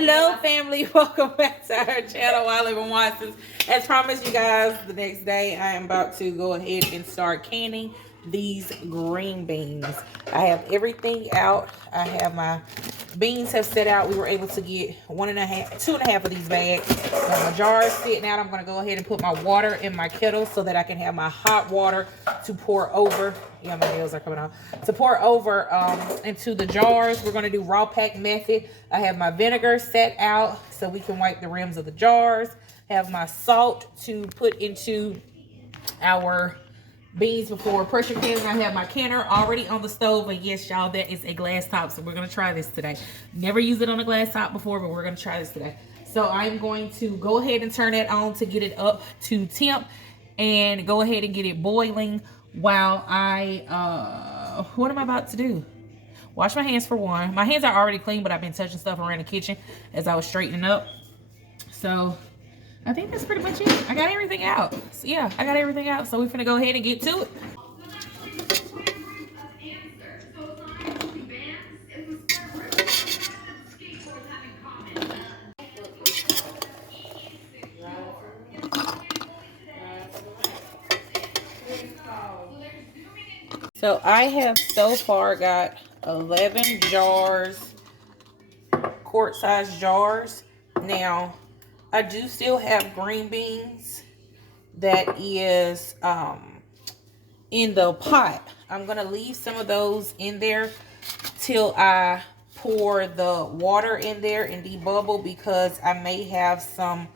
Hello, family. Welcome back to our channel, WLW Family. As promised, you guys, the next day I am about to go ahead and start canning these green beans. I have everything out. I have my beans have set out. We were able to get 2.5 of these bags. My jar is sitting out. I'm going to go ahead and put my water in my kettle so that I can have my hot water to pour over. Yeah, my nails are coming off. To pour over into the jars. We're going to do raw pack method. I have my vinegar set out so we can wipe the rims of the jars. Have my salt to put into our beans before pressure canning. I have my canner already on the stove, and yes, y'all, that is a glass top, so we're going to try this today. Never used it on a glass top before, but we're going to try this today. So I'm going to go ahead and turn that on to get it up to temp and go ahead and get it boiling while I what am I about to do? Wash my hands for one. My hands are already clean, but I've been touching stuff around the kitchen as I was straightening up. So I think that's pretty much it. I got everything out. So yeah, I got everything out. So we're finna go ahead and get to it. So I have so far got 11 jars, quart-sized jars. Now, I do still have green beans that is in the pot. I'm going to leave some of those in there till I pour the water in there and debubble, because I may have some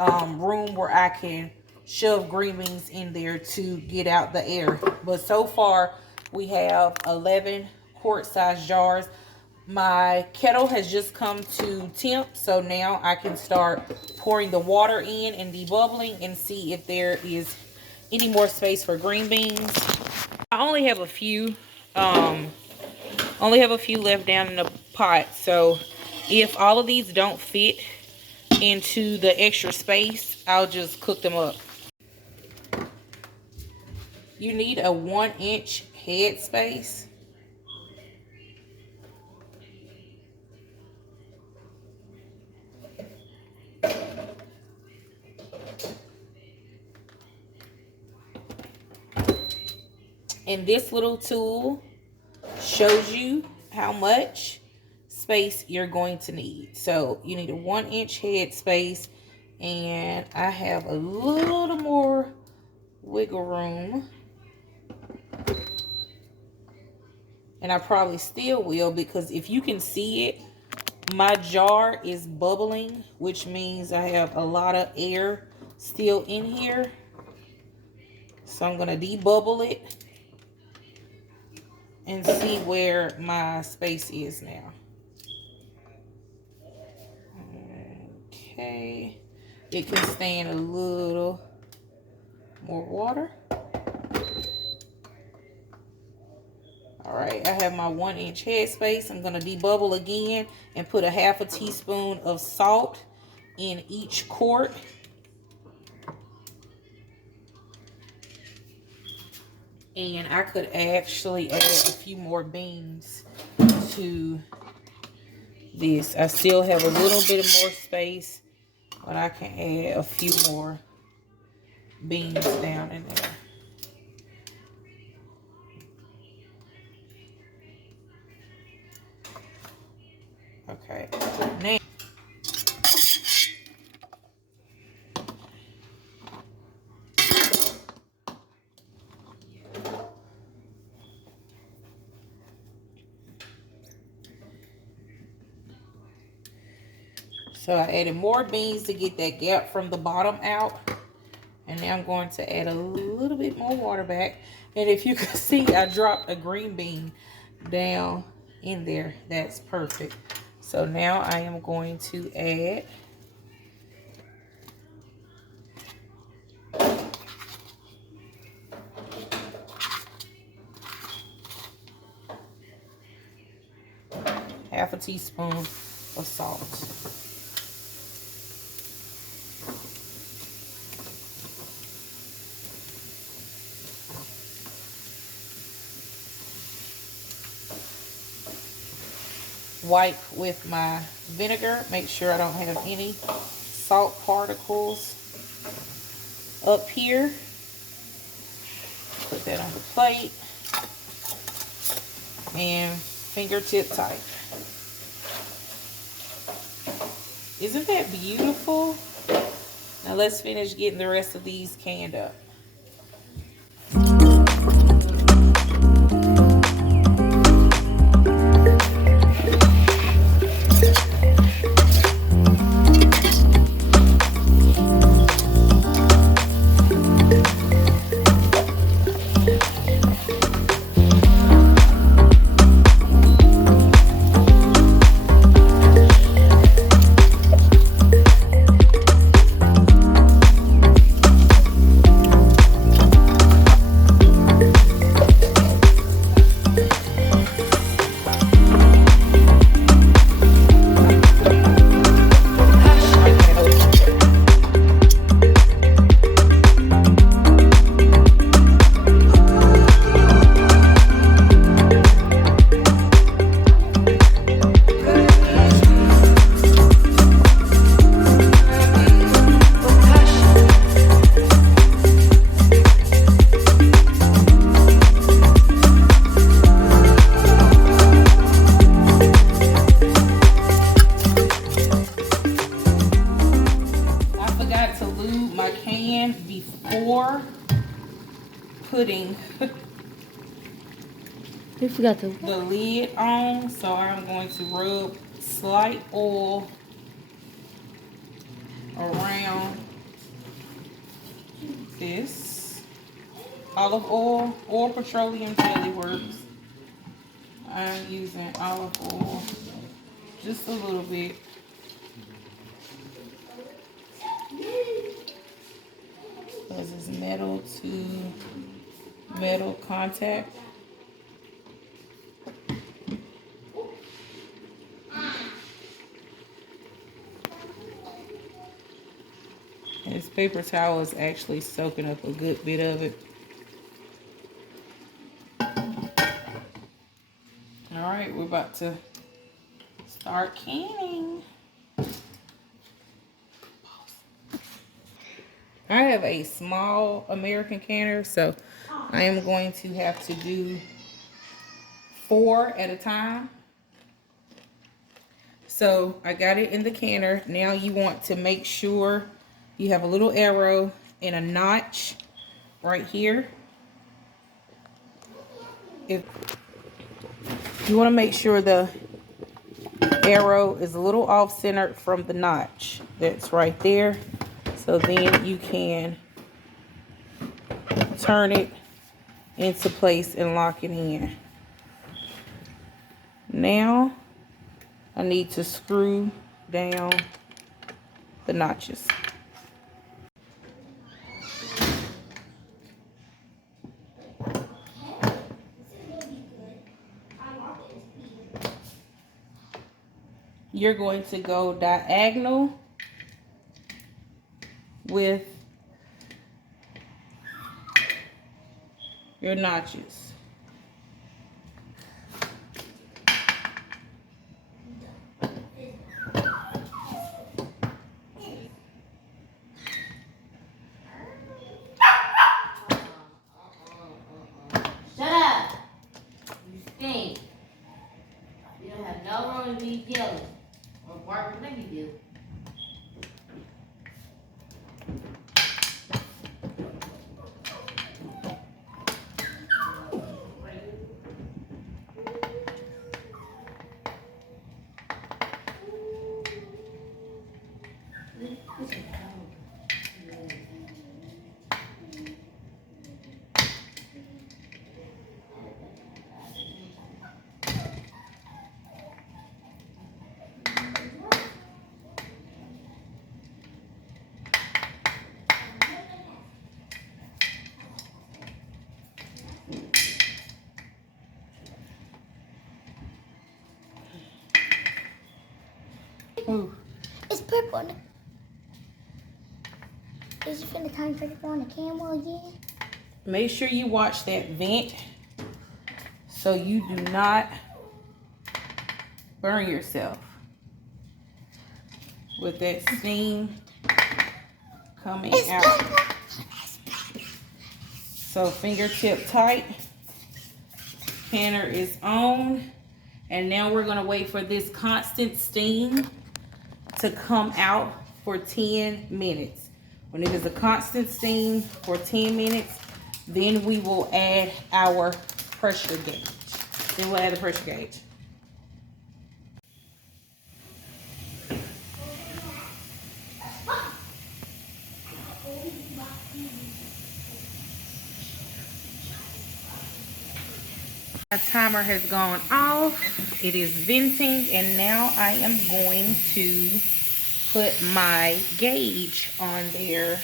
room where I can shove green beans in there to get out the air. But so far, we have 11 quart-sized jars. My kettle has just come to temp, so now I can start pouring the water in and debubbling and see if there is any more space for green beans. I only have a few left down in the pot, so if all of these don't fit into the extra space, I'll just cook them up. You need a 1-inch head space. And this little tool shows you how much space you're going to need. So you need a 1-inch head space, and I have a little more wiggle room. And I probably still will, because if you can see it, my jar is bubbling, which means I have a lot of air still in here. So I'm going to debubble it and see where my space is now. Okay. It can stand a little more water. All right, I have my 1-inch head space. I'm going to debubble again and put a 1/2 teaspoon of salt in each quart. And I could actually add a few more beans to this. I still have a little bit of more space, but I can add a few more beans down in there. Okay, now so I added more beans to get that gap from the bottom out. And now I'm going to add a little bit more water back. And if you can see, I dropped a green bean down in there. That's perfect. So now I am going to add half a teaspoon of salt. wipe with my vinegar. Make sure I don't have any salt particles up here. Put that on the plate. And fingertip tight. Isn't that beautiful? Now let's finish getting the rest of these canned up. Before putting you forgot the lid on, so I'm going to rub slight oil around this. Olive oil or petroleum jelly works. I'm using olive oil just a little bit. Because it's metal to metal contact. And this paper towel is actually soaking up a good bit of it. All right, we're about to start canning. I have a small American canner, so I am going to have to do 4 at a time. So I got it in the canner. Now you want to make sure you have a little arrow and a notch right here. If you want to make sure the arrow is a little off-centered from the notch that's right there. So then you can turn it into place and lock it in. Now I need to screw down the notches. You're going to go diagonal with your notches. Shut up! You stink. You don't have no room to be yelling or barking like you do. Ooh. It's purple. Is it finna turn purple on the camera again? Make sure you watch that vent so you do not burn yourself with that steam coming out. So fingertip tight. Canner is on. And now we're gonna wait for this constant steam to come out for 10 minutes. When it is a constant steam for 10 minutes, then we will add our pressure gauge. Then we'll add the pressure gauge. My timer has gone off. It is venting, and now I am going to put my gauge on there.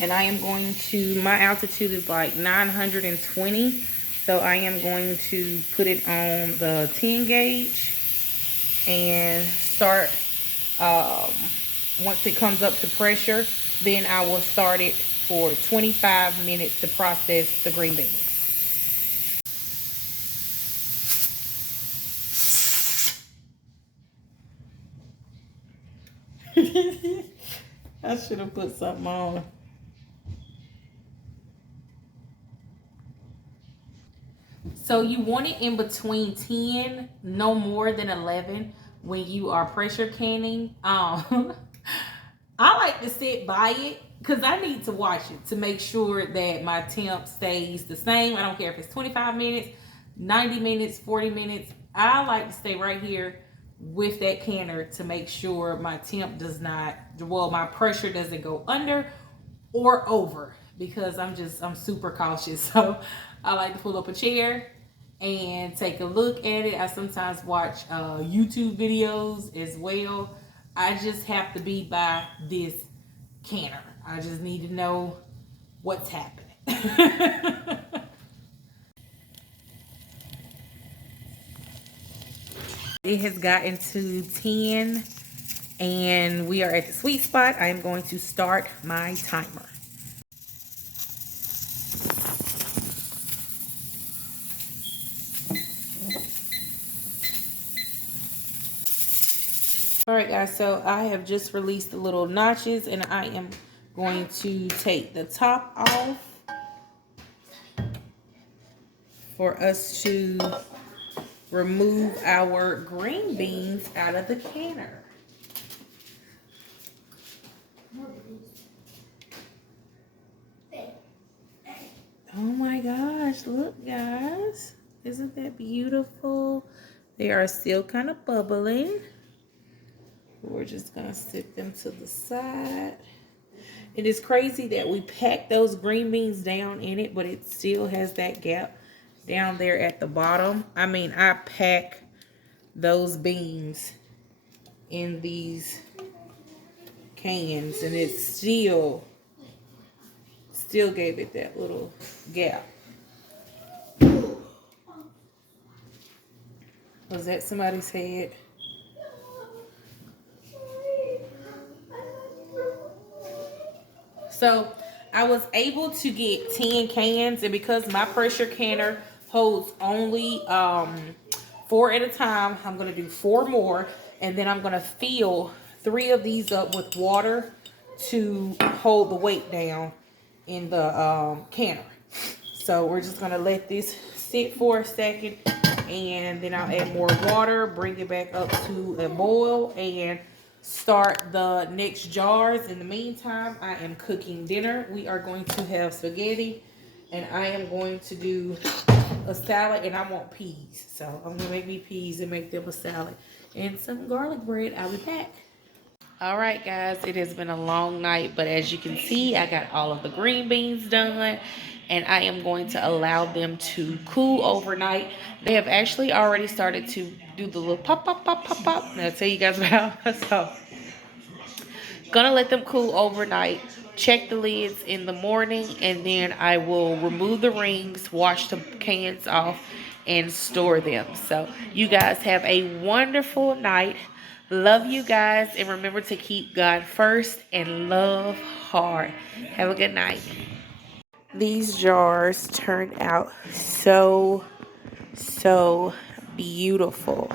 And I am going to, my altitude is like 920. So I am going to put it on the 10 gauge and start, once it comes up to pressure, then I will start it for 25 minutes to process the green beans. I should have put something on. So you want it in between 10, no more than 11 when you are pressure canning. I like to sit by it because I need to watch it to make sure that my temp stays the same. I don't care if it's 25 minutes, 90 minutes, 40 minutes. I like to stay right here with that canner to make sure my temp does not, well, my pressure doesn't go under or over, because I'm super cautious. So I like to pull up a chair and take a look at it. I sometimes watch YouTube videos as well. I just have to be by this canner. I just need to know what's happening. It has gotten to 10 and we are at the sweet spot. I am going to start my timer. All right, guys, so I have just released the little notches and I am going to take the top off for us to remove our green beans out of the canner. Oh my gosh, look guys. Isn't that beautiful? They are still kind of bubbling. We're just gonna sit them to the side. It is crazy that we packed those green beans down in it, but it still has that gap down there at the bottom. I mean, I pack those beans in these cans and it still gave it that little gap. Was that somebody's head? So I was able to get 10 cans, and because my pressure canner holds only 4 at a time, I'm going to do 4 more, and then I'm going to fill 3 of these up with water to hold the weight down in the canner. So we're just going to let this sit for a second, and then I'll add more water, bring it back up to a boil, and start the next jars. In the meantime, I am cooking dinner. We are going to have spaghetti, and I am going to do a salad, and I want peas. So I'm gonna make me peas and make them a salad and some garlic bread. I'll be back. All right, guys, it has been a long night, but as you can see, I got all of the green beans done, and I am going to allow them to cool overnight. They have actually already started to do the little pop, pop, pop, pop, pop. And I'll tell you guys about. So, gonna let them cool overnight. Check the lids in the morning, and then I will remove the rings, wash the cans off, and store them. So, you guys have a wonderful night. Love you guys, and remember to keep God first and love hard. Have a good night. These jars turned out so beautiful.